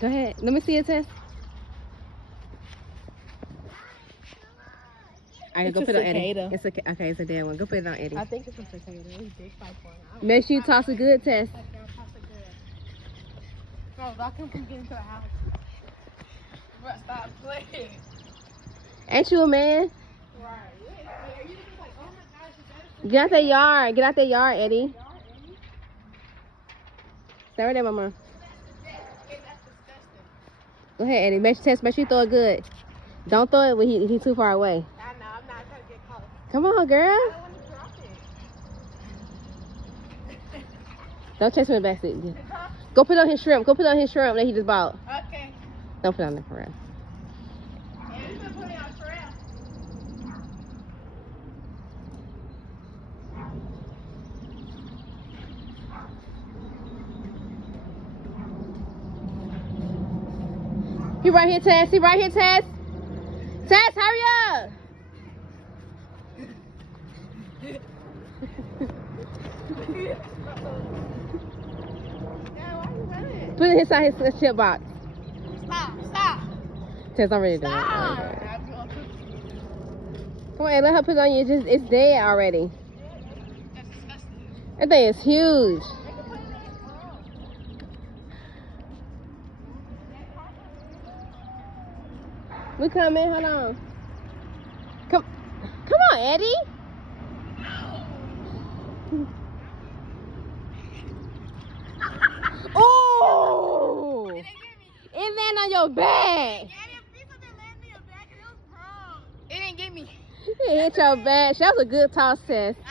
Go ahead. Let me see it, Tess. All right, go put it on Eddie. It's okay. Okay, it's a dead one. Go put it on Eddie. I think it's a cicada. It's big fight one. Make sure you toss it good, Tess. Toss it good. Bro, I can come get into the house. Bro, stop playing. Ain't you a man? Right. Yeah, you just like, oh my gosh, is that a Get out that yard. Get out that yard, Eddie. Stay right there, Mama. That's disgusting. Go ahead, Eddie. Make sure you throw it good. Don't throw it when he's too far away. I know, I'm not trying to get caught. Come on, girl. I don't want to drop it. Don't chase him in the back seat. Go put on his shrimp. Go put on his shrimp that he just bought. Okay. Don't put on the for real. Yeah, you can put it on trail. He right here, Tess. He right here, Tess. Tess, hurry up. Put it inside his chip box. Stop. Tess, I'm ready to do it. Stop. Come on, Ed, let her put it on you. It's dead already. That's disgusting. That thing is huge. We coming. Hold on. Come on, Eddie. Oh! It landed on your back. It didn't get me. It hit your back. That was a good toss, Tess. I